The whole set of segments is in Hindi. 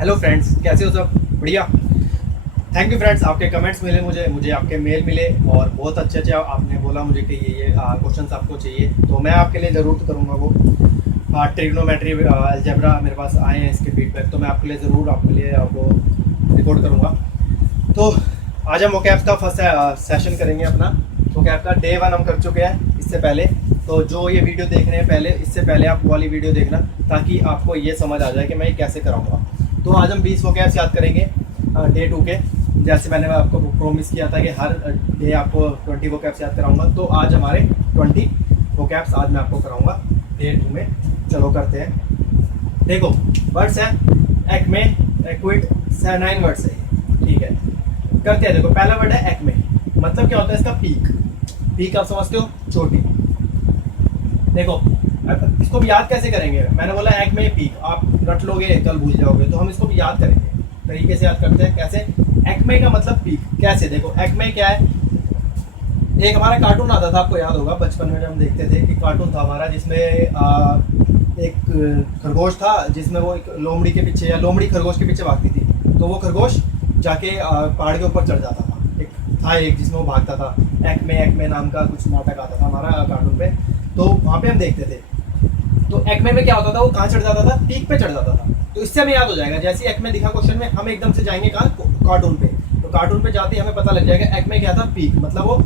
हेलो फ्रेंड्स, कैसे हो सब? बढ़िया। थैंक यू फ्रेंड्स, आपके कमेंट्स मिले मुझे आपके मेल मिले और बहुत अच्छे अच्छे आपने बोला मुझे कि ये क्वेश्चंस आपको चाहिए, तो मैं आपके लिए ज़रूर करूँगा वो। ट्रिग्नोमेट्री अलजेब्रा मेरे पास आए हैं, इसके फीडबैक तो मैं आपके लिए ज़रूर आपके लिए वो रिकॉर्ड करूँगा। तो आज हम वोकैब का फर्स्ट सेशन करेंगे अपना। वोकैब का डे 1 हम कर चुके हैं इससे पहले, तो जो ये वीडियो देख रहे हैं पहले, इससे पहले आप वाली वीडियो देखना ताकि आपको ये समझ आ जाए कि मैं ये कैसे कराऊँगा। तो आज हम 20 वोकैब्स याद करेंगे डे 2 के। जैसे मैंने आपको प्रॉमिस किया था कि हर डे आपको 20 वोकैब्स याद कराऊंगा, तो आज हमारे 20 वोकैब्स आज मैं आपको कराऊंगा डे 2 में। चलो करते हैं। देखो वर्ड्स हैं एक्मे, एक्विट, 9 वर्ड्स है, ठीक है। करते हैं। देखो पहला वर्ड है एक्मे, मतलब क्या होता है इसका? पीक। पीक आप समझते हो, चोटी। देखो अब इसको भी याद कैसे करेंगे? मैंने बोला एक्मे पीक, आप रट लोगे कल भूल जाओगे, तो हम इसको भी याद करेंगे। तरीके से याद करते हैं। कैसे? एक्मे का मतलब पीक। कैसे? देखो एक्मे क्या है, एक हमारा कार्टून आता था, आपको याद होगा बचपन में जब हम देखते थे कि कार्टून था हमारा जिसमें एक खरगोश था, जिसमें वो एक लोमड़ी के पीछे या लोमड़ी खरगोश के पीछे भागती थी, तो वो खरगोश जाके पहाड़ के ऊपर चढ़ जाता था। एक जिसमें वो भागता था। एक्मे नाम का कुछ नाटक आता था हमारा कार्टून पे, तो वहाँ पे हम देखते थे। तो एक्मे में क्या होता था, वो कहाँ चढ़ जाता था? पीक पे चढ़ जाता था। तो इससे हमें याद हो जाएगा, जैसे एक्मे दिखा क्वेश्चन में, हम एकदम से जाएंगे कहाँ? कार्टून पे। तो कार्टून पे जाते ही हमें पता लग जाएगा एक्मे क्या था? पीक, मतलब वो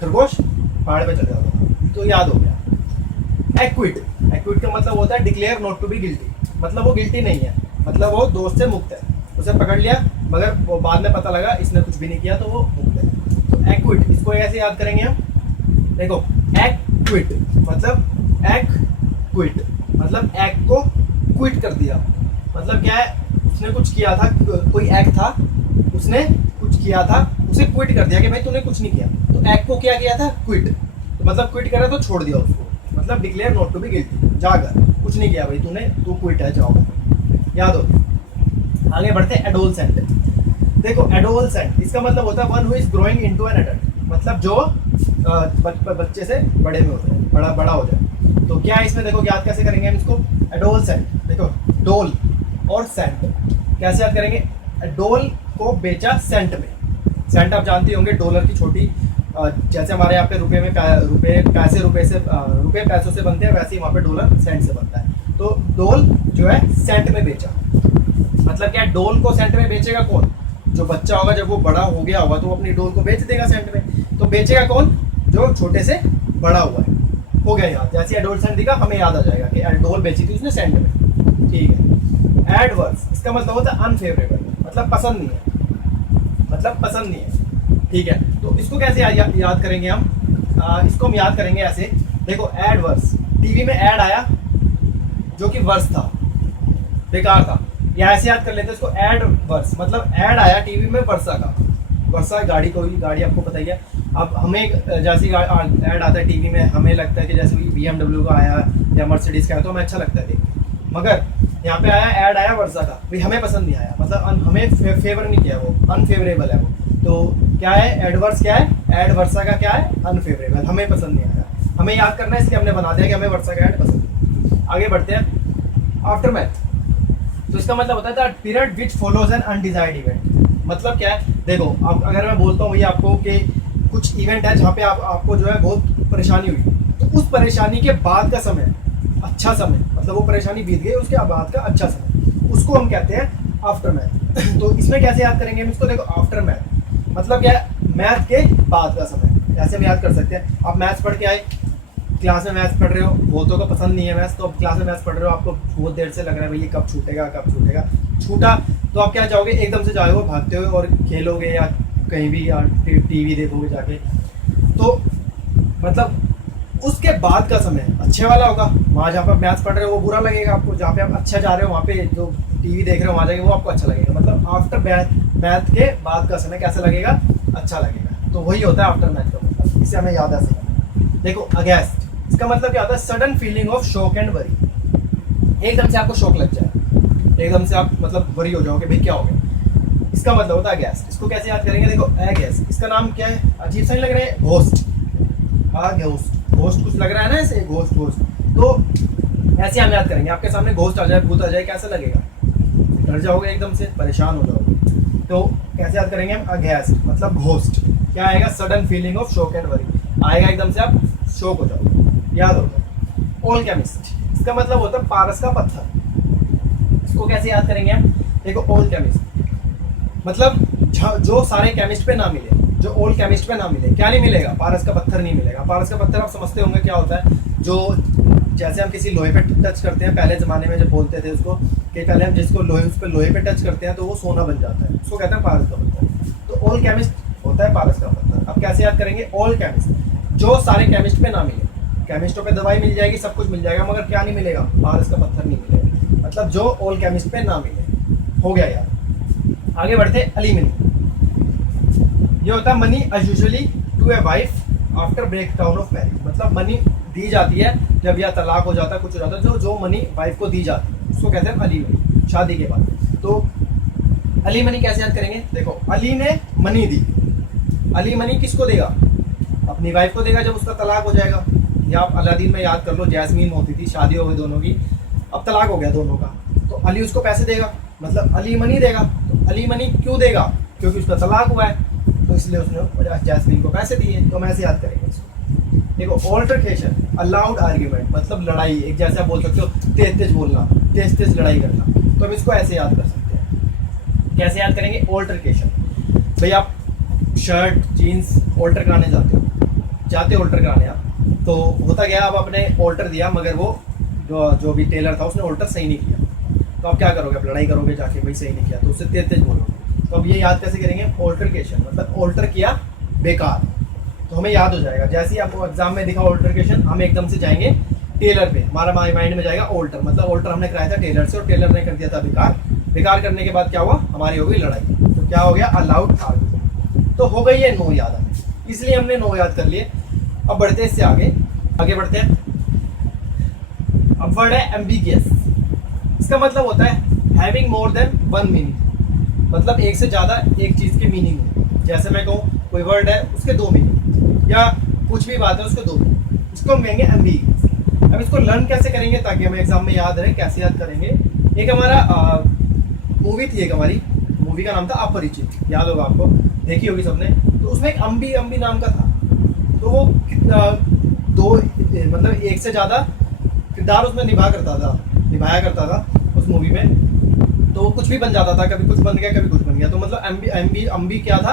खरगोश पहाड़ पे चढ़ जाता था। तो याद हो गया। एक्विट, एक्विट का मतलब होता है declare not to be guilty, मतलब वो गिल्टी नहीं है, मतलब वो दोस्त से मुक्त है। उसे पकड़ लिया मगर वो बाद में पता लगा इसने कुछ भी नहीं किया, तो वो मुक्त है। तो एक्विट, इसको ऐसे याद करेंगे हम। देखो एक्विट मतलब एक्विट मतलब एक्ट को क्विट कर दिया, मतलब क्या है? उसने कुछ किया था, कोई एक्ट था, उसने कुछ किया था, उसे क्विट कर दिया कि भाई तूने कुछ नहीं किया। तो एक्ट को क्या किया था? क्विट। तो मतलब क्विट करा तो छोड़ दिया उसको, मतलब declare not to be guilty, जाकर कुछ नहीं किया भाई तूने, तू क्विट है, जाओ। याद हो। आगे बढ़ते हैं। एडोलसेंट। देखो एडोलसेंट इसका मतलब होता है one who is growing into an adult, मतलब जो बच्चे से बड़े में होता है, बड़ा हो जाए। तो क्या है इसमें? देखो याद कैसे करेंगे हम इसको? एडोलसेंट। देखो डोल और सेंट कैसे याद करेंगे? डोल को बेचा सेंट में। सेंट आप जानते होंगे, डॉलर की छोटी, जैसे हमारे यहाँ पे रुपए में रुपए पैसों से बनते हैं, वैसे ही वहाँ पे डॉलर सेंट से बनता है। तो डोल जो है सेंट में बेचा, मतलब क्या? डोल को सेंट में बेचेगा कौन? जो बच्चा होगा, जब वो बड़ा हो गया होगा तो वो अपनी डोल को बेच देगा सेंट में। तो बेचेगा कौन? जो छोटे से बड़ा हुआ है। हो गया याद। जैसे एडोलसेंट दिखा हमें याद आ जाएगा कि डोल बेची थी उसने सेंट में, ठीक है। एडवर्स, इसका मतलब होता है अनफेवरेबल, मतलब पसंद नहीं है, मतलब पसंद नहीं है, ठीक है। तो इसको कैसे याद करेंगे हम? इसको हम याद करेंगे ऐसे। देखो एडवर्स, टीवी में एड आया जो कि वर्स था, बेकार था, या ऐसे याद कर लेते हैं इसको। एडवर्स मतलब एड आया टीवी में वर्षा का, वर्षा गाड़ी, कोई गाड़ी आपको पता ही है। अब हमें जैसे ऐड आता है टीवी में, हमें लगता है कि जैसे BMW का आया या मर्सिडीज का आया तो हमें अच्छा लगता है देख के। मगर यहाँ पे आया ऐड आया वर्षा का, भाई हमें पसंद नहीं आया, मतलब हमें फेवर नहीं किया, वो अनफेवरेबल है वो। तो क्या है? एडवर्स क्या है? एड वर्षा का क्या है? अनफेवरेबल, हमें पसंद नहीं आया। हमें याद करना है, इसलिए हमने बना दिया कि हमें वर्षा का एड पसंद है। आगे बढ़ते हैं। आफ्टरमैथ, तो इसका मतलब होता है period which follows an undesired event. मतलब क्या है? देखो अब अगर मैं बोलता हूँ भैया आपको कि कुछ इवेंट है जहाँ पे आपको जो है बहुत परेशानी हुई, तो उस परेशानी के बाद का समय, अच्छा समय, मतलब वो परेशानी बीत गई उसके बाद का अच्छा समय, उसको हम कहते हैं आफ्टर मैथ। तो इसमें कैसे याद करेंगे हम इसको? देखो आफ्टर मैथ मतलब क्या है? मैथ के बाद का समय, ऐसे हम याद कर सकते हैं। आप मैथ्स पढ़ के आए, क्लास में मैथ्स पढ़ रहे हो, बहुतों को पसंद नहीं है मैथ्स, तो अब क्लास में मैथ्स पढ़ रहे हो, आपको बहुत देर से लग रहा है भाई ये कब छूटेगा कब छूटेगा, छूटा तो आप क्या जाओगे? एकदम से जाओगे भागते हुए और खेलोगे या कहीं भी या टीवी देखोगे जाके। तो मतलब उसके बाद का समय अच्छे वाला होगा। वहाँ जहाँ पर मैथ्स पढ़ रहे हो वो बुरा लगेगा आपको, जहाँ पे आप अच्छा जा रहे हो वहाँ पे जो टीवी देख रहे हो वहाँ जाके वो आपको अच्छा लगेगा। मतलब आफ्टर मैथ के बाद का समय कैसा लगेगा? अच्छा लगेगा। तो वही होता है आफ्टर मैथ का मतलब, इसे हमें याद ऐसे करना। देखो अगेंस्ट, इसका मतलब क्या होता है? Sudden feeling of shock and worry, एकदम से आपको शौक लग जाए, एकदम से आप मतलब वरी हो जाओगे भाई क्या हो गया, इसका मतलब होता है अगेंस्ट। इसको कैसे याद करेंगे? देखो अगेंस्ट, इसका नाम क्या है? अजीब सा नहीं लग रहा है? घोस्ट। हाँ घोस्ट, घोस्ट कुछ लग रहा है ना ऐसे, घोस्ट। तो ऐसे हम याद करेंगे, आपके सामने घोस्ट आ जाए, भूत आ जाए, कैसा लगेगा? डर जाओगे, एकदम से परेशान हो जाओगे। तो कैसे याद करेंगे हम? अगेस्ट मतलब घोस्ट। क्या आएगा? Sudden feeling of shock and worry आएगा, एकदम से आप शॉक हो जाओगे, याद होगा। ऑल केमिस्ट, इसका मतलब होता है पारस का पत्थर। इसको कैसे याद करेंगे हम? देखो ऑल केमिस्ट मतलब जो सारे केमिस्ट पे ना मिले, जो ओल्ड केमिस्ट पे ना मिले, क्या नहीं मिलेगा? पारस का पत्थर नहीं मिलेगा। पारस का पत्थर आप समझते होंगे क्या होता है, जो जैसे हम किसी लोहे पे टच करते हैं, पहले ज़माने में जब बोलते थे उसको कि पहले हम जिसको लोहे उस पर लोहे पे टच करते हैं तो वो सोना बन जाता है, उसको कहते हैं पारस का पत्थर। तो ओल्ड केमिस्ट होता है पारस का पत्थर। अब कैसे याद करेंगे? ओल्ड केमिस्ट जो सारे केमिस्ट पे ना मिले। केमिस्टों पे दवाई मिल जाएगी, सब कुछ मिल जाएगा, मगर क्या नहीं मिलेगा? पारस का पत्थर नहीं मिलेगा। मतलब जो ओल्ड केमिस्ट पे ना मिले। हो गया यार। आगे बढ़ते एलिमनी। ये होता है money usually to a wife after break down of marriage. मतलब मनी दी जाती है जब या तलाक हो जाता है, कुछ हो जाता है, जो मनी वाइफ को दी जाती है उसको कहते हैं अलीमनी, शादी के बाद। तो अलीमनी कैसे याद करेंगे? देखो अली ने मनी दी, अली मनी किसको देगा? अपनी वाइफ को देगा जब उसका तलाक हो जाएगा। या आप अलादीन में याद कर लो, जैस्मीन होती थी, शादी हो गई दोनों की, अब तलाक हो गया दोनों का, तो अली उसको पैसे देगा, मतलब अली मनी देगा। तो अली मनी क्यों देगा? क्योंकि उसका तलाक हुआ है, तो इसलिए उसने जैस्मीन को पैसे दिए। तो हम ऐसे याद करेंगे इसको। देखो ऑल्टरकेशन अलाउड आर्ग्यूमेंट मतलब लड़ाई, एक जैसे आप बोल सकते हो तेज तेज बोलना, तेज तेज लड़ाई करना। तो हम इसको ऐसे याद कर सकते हैं। कैसे याद करेंगे? ऑल्टरकेशन। भाई आप शर्ट जीन्स ऑल्टर कराने जाते ऑल्टर कराने आप, तो होता गया आप आपने ऑल्टर दिया, मगर वो जो भी टेलर था उसने ऑल्टर सही नहीं किया, तो आप क्या करोगे? आप लड़ाई करोगे जाके, भाई सही नहीं किया, तो उससे तेज तेज बोलोगे। तो अब ये याद कैसे करेंगे? ऑल्टरकेशन मतलब ऑल्टर किया बेकार, तो हमें याद हो जाएगा। जैसे ही आपको एग्जाम में दिखा ऑल्टरकेशन, हम एकदम से जाएंगे टेलर पे, हमारा माइंड में जाएगा ऑल्टर, मतलब ऑल्टर हमने कराया था टेलर से और टेलर ने कर दिया था बेकार। बेकार करने के बाद क्या हुआ? हमारी हो गई लड़ाई। तो क्या हो गया? Allowed argument. तो हो गई है 9 याद हमें, इसलिए हमने 9 याद कर लिए। अब बढ़ते हैं इससे आगे बढ़ते हैं। अब वर्ड है एम्बिगियस। इसका मतलब होता है having more than one meaning, मतलब एक से ज़्यादा एक चीज़ की मीनिंग है। जैसे मैं कहूँ कोई वर्ड है उसके 2 मीनिंग, या कुछ भी बात है उसके 2 मीनिंग, इसको हम कहेंगे एम्बिगियस। अब इसको लर्न कैसे करेंगे ताकि हमें एग्जाम में याद रहे? कैसे याद करेंगे? एक हमारा मूवी थी, एक हमारी मूवी का नाम था अपरिचित, याद होगा आपको, देखी होगी सबने। तो उसमें एक अम्बी अम्बी नाम का था, तो वो मतलब एक से ज़्यादा किरदार उसमें निभाया करता था उस मूवी में। तो वो कुछ भी बन जाता था, कभी कुछ बन गया कभी कुछ बन गया। तो मतलब अम्बी क्या था?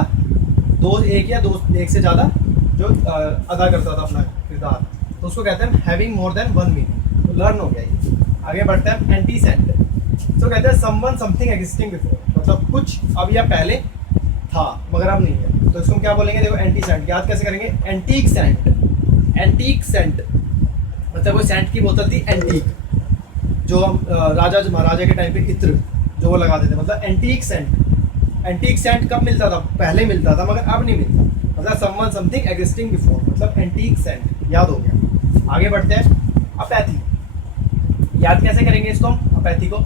एक से ज़्यादा जो अदा करता था अपना किरदार, तो उसको कहते हैं having more than one meaning. तो लर्न हो गया ये। आगे बढ़ते हैं एंटीसेंट। तो कहते हैं समवन समथिंग एग्जिस्टिंग बिफोर, मतलब कुछ अब या पहले था मगर अब नहीं है, तो इसको हम क्या बोलेंगे? देखो एंटीसेंट याद कैसे करेंगे? Antique Saint. एंटीक सेंट मतलब वो सेंट की बोतल थी एंटीक, जो हम राजा महाराजा के टाइम पे इत्र जो वो लगाते थे, मतलब एंटीक सेंट। एंटीक सेंट कब मिलता था? पहले मिलता था मगर अब नहीं मिलता, मतलब समवन समथिंग एग्जिस्टिंग बिफोर, मतलब एंटीक सेंट। याद हो गया। आगे बढ़ते हैं। अपैथी याद कैसे करेंगे इसको हम? अपैथी को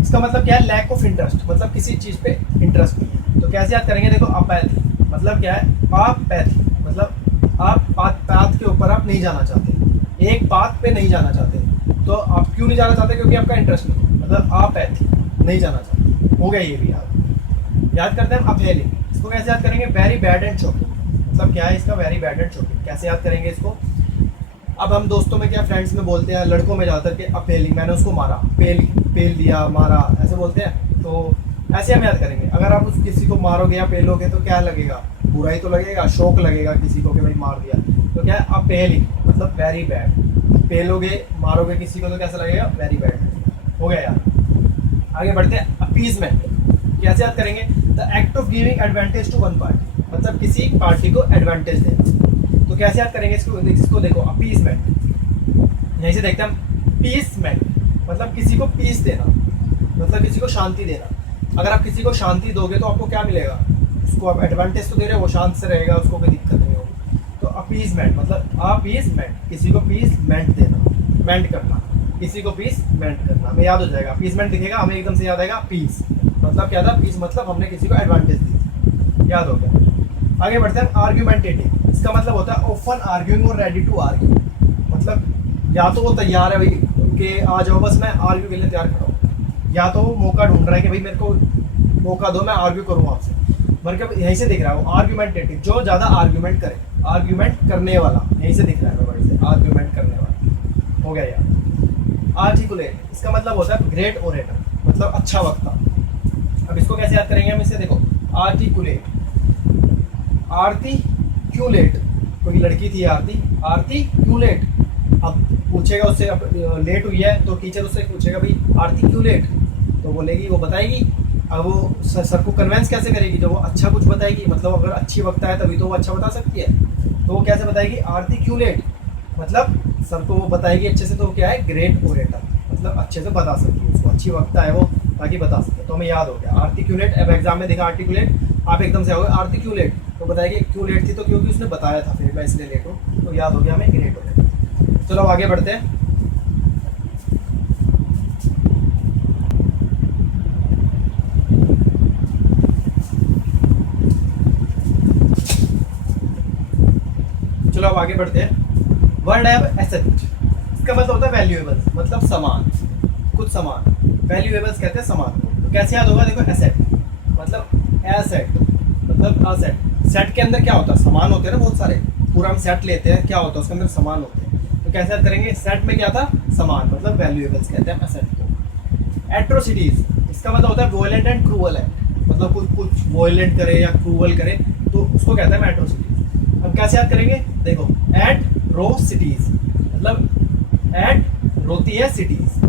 इसका मतलब क्या है? लैक ऑफ इंटरेस्ट, मतलब किसी चीज़ पे इंटरेस्ट नहीं है। तो कैसे याद करेंगे? देखो अपैथी मतलब क्या है? अपैथी मतलब आप पाथ के ऊपर आप नहीं जाना चाहते, एक पाथ पे नहीं जाना चाहते। तो आप क्यों नहीं जाना चाहते? क्योंकि आपका इंटरेस्ट नहीं है, मतलब अपैथी, नहीं जाना चाहते। हो गया ये भी याद करते हैं हम। अपहेलिंग इसको कैसे याद करेंगे? वेरी बैड एंड शॉकिंग, मतलब क्या है इसका? Very bad and shocking. कैसे याद करेंगे इसको? अब हम दोस्तों में क्या, फ्रेंड्स में बोलते हैं, लड़कों में ज़्यादातर के अपहेलिंग, मैंने उसको मारा, पेल दिया, मारा, ऐसे बोलते हैं। तो ऐसे हम याद करेंगे। अगर आप उस किसी को मारोगे या पेलोगे तो क्या लगेगा? बुरा ही तो लगेगा, शौक लगेगा किसी को कि भाई मार दिया। तो क्या है? अपहेलिंग मतलब वेरी बैड। पेलोगे मारोगे किसी को तो कैसा लगेगा? Very bad. हो गया यार। आगे बढ़ते हैं। अपीजमेंट कैसे याद करेंगे? The act of giving advantage to one party, मतलब किसी पार्टी को एडवांटेज देना। तो कैसे याद करेंगे इसको देखो अपीसमेंट, यहीं से देखते हैं हम। पीसमेंट मतलब किसी को पीस देना, मतलब किसी को शांति देना। अगर आप किसी को शांति दोगे तो आपको क्या मिलेगा? उसको आप एडवांटेज तो दे रहे हो, वो शांत से रहेगा, उसको कोई दिक्कत नहीं होगी। तो अपीसमेंट मतलब अपीसमेंट, किसी को पीसमेंट देना, मेंट करना, किसी को पीसमेंट करना। हमें याद हो जाएगा, पीसमेंट दिखेगा हमें एकदम से याद आएगा पीस, मतलब क्या था? पीस मतलब हमने किसी को एडवांटेज दी। याद हो गया। आगे बढ़ते हैं। आर्ग्यूमेंटेटिव इसका मतलब होता है ओपन आर्ग्यूइंग और रेडी टू आर्ग्यू, मतलब या तो वो तैयार है भाई कि आ जाओ बस मैं आर्ग्यू के लिए तैयार खड़ा हूँ, या तो वो मौका ढूंढ रहा है कि भाई मेरे को मौका दो, मैं आर्ग्यू करूँ आपसे। मतलब यहीं से दिख रहा है वो आर्ग्यूमेंटेटिव, जो ज़्यादा आर्ग्यूमेंट करे, आर्ग्यूमेंट करने वाला, यहीं से दिख रहा है वर्ड से, आर्ग्यूमेंट करने वाला हो गया यार। आर्टिकुलेट, इसका मतलब होता है ग्रेट ओरेटर, मतलब अच्छा वक्ता। अब इसको कैसे याद करेंगे हम, इसे देखो, आर्टिकुलेट, आर्टिक्यूलेट, कोई लड़की थी आरती, आर्टिक्यूलेट। अब पूछेगा उससे, अब लेट हुई है तो टीचर उससे पूछेगा भाई आर्टिक्यूलेट, तो बोलेगी, वो बताएगी। अब वो सर को कन्वेंस कैसे करेगी, जब वो अच्छा कुछ बताएगी, मतलब अगर अच्छी वक्ता है तभी तो वो अच्छा बता सकती है। तो वो कैसे बताएगी, आर्टिक्यूलेट, मतलब सर को वो बताएगी अच्छे से, तो क्या है, ग्रेट ओरेटर, मतलब अच्छे से बता सकती है, उसको अच्छी वक्ता है वो, ताकि बता सके। तो हमें याद हो गया आर्टिक्यूलेट। अब एग्जाम में देखा आर्टिक्यूलेट, आप एकदम से आओगे आर्टिक्यूलेट, तो बताएगी क्यों लेट थी, तो क्योंकि उसने बताया था, फिर मैं इसलिए लेट हूँ, तो याद हो गया हमें ग्रेट ओरेटर। चलो आगे बढ़ते हैं। चलो अब आगे बढ़ते हैं। वर्ड है एसेट, इसका मतलब होता है वैल्यूएबल्स, मतलब सामान, कुछ सामान, वैल्यूएबल्स कहते हैं सामान को। तो कैसे याद होगा, देखो एसेट मतलब एसेट, मतलब असेट। सेट के अंदर क्या होता है, सामान होते हैं ना बहुत सारे, पूरा हम सेट लेते हैं, क्या होता है उसके अंदर सामान होते हैं। तो कैसे याद करेंगे, सेट में क्या था, सामान, मतलब वैल्यूएबल्स कहते हैं एसेट को। एट्रोसिटीज, इसका मतलब होता है वोलेंट एंड क्रूअल एक्ट, मतलब कुछ वोलेंट करे या क्रूअल करे तो उसको कहते हैं एट्रोसिटीज। अब कैसे याद करेंगे, देखो, एट रो सिटीज, मतलब एट रोती है सिटीज,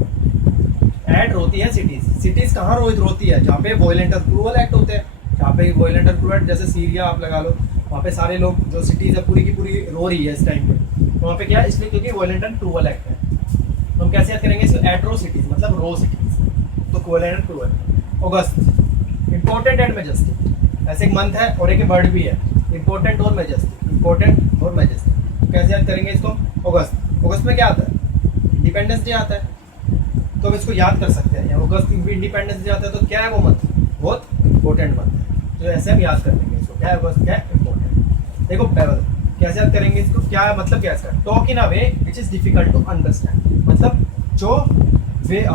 एट रोती है सिटीज। सिटीज कहाँ रोती है, जहाँ पे वोलेंट और क्रूअल एक्ट होते हैं, जहाँ पे वोलेंट और क्रूअल, जैसे सीरिया आप लगा लो, वहाँ पे सारे लोग, जो सिटीज है पूरी की पूरी रो रही है इस टाइम पे, तो वहाँ पे क्या है, इसलिए क्योंकि वोलेंट एंड क्रूअल एक्ट है। तो हम कैसे याद करेंगे इसको, एट्रो सिटीज मतलब रो सिटीज, तो वोलेंट and cruel. August, important and majestic, ऐसे एक मंथ है और एक वर्ड भी है, इंपॉर्टेंट और मैजेस्टिक, इंपॉर्टेंट और मैजेस्टिक। तो कैसे याद करेंगे इसको, अगस्त, अगस्त में क्या आता है, इंडिपेंडेंस डे आता है, तो हम इसको याद कर सकते हैं, अगस्त इंडिपेंडेंस डे आता है, तो क्या है वो मंथ, बहुत इंपॉर्टेंट मंथ है, तो ऐसे हम याद कर लेंगे इसको, क्या है अगस्त, क्या है इंपॉर्टेंट। देखो बेवल, कैसे याद करेंगे इसको, क्या मतलब क्या है इसका, talk in a way which is difficult to understand, मतलब जो वे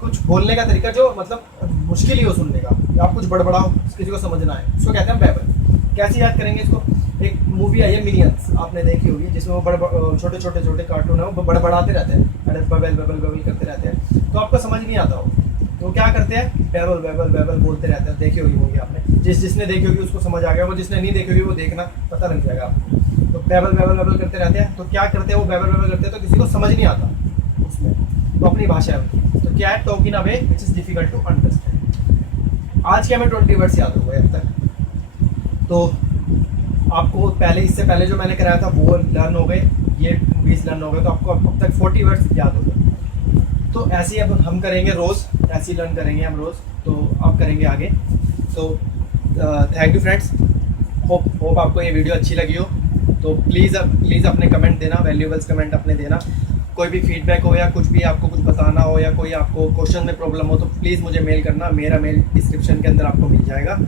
कुछ बोलने का तरीका जो मतलब मुश्किल ही हो सुनने का, या आप कुछ बड़बड़ाओ किसी को समझना है, उसको कहते हैं बेवल। कैसे याद करेंगे इसको, एक मूवी आई है मिनियंस, आपने देखी होगी, जिसमें वो छोटे छोटे कार्टून है, वो बड़बड़ाते रहते हैं, अरे बबल बबल बबल करते रहते हैं, तो आपको समझ नहीं आता हो, तो क्या करते हैं, बेबल बेबल बेबल बोलते रहते हैं। देखी होगी मूवी आपने, जिसने देखी होगी उसको समझ आ गया, वो जिसने नहीं देखी होगी वो देखना, पता लग जाएगा आपको। तो बेबल बेबल बेबल करते रहते हैं, तो क्या करते हैं वो बेबल बेबल करते हैं, तो किसी को समझ नहीं आता उसमें, तो अपनी भाषा है उनकी, तो क्या है, talk in a way which is difficult to understand. आज के हमें 20 वर्ड्स याद हो गए अब तक, तो आपको पहले, इससे पहले जो मैंने कराया था वो लर्न हो गए, ये 20 लर्न हो गए, तो आपको अब तक 40 वर्ड्स याद हो गए। तो ऐसे ही अब हम करेंगे रोज़, ऐसे ही लर्न करेंगे हम रोज़, तो आप करेंगे आगे। तो थैंक यू फ्रेंड्स, होप आपको ये वीडियो अच्छी लगी हो। तो प्लीज़ अपने कमेंट देना, वैल्यूएबल्स कमेंट अपने देना, कोई भी फीडबैक हो या कुछ भी आपको कुछ बताना हो या कोई आपको क्वेश्चन में प्रॉब्लम हो, तो प्लीज़ मुझे मेल करना, मेरा मेल डिस्क्रिप्शन के अंदर आपको मिल जाएगा।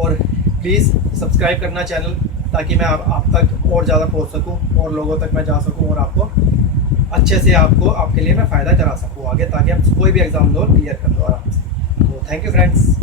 और प्लीज़ सब्सक्राइब करना चैनल, ताकि मैं आप तक और ज़्यादा पहुंच सकूं और लोगों तक मैं जा सकूं, और आपको अच्छे से आपके लिए मैं फ़ायदा करा सकूं आगे, ताकि आप कोई भी एग्ज़ाम दो क्लियर कर दो आराम से। तो थैंक यू फ्रेंड्स।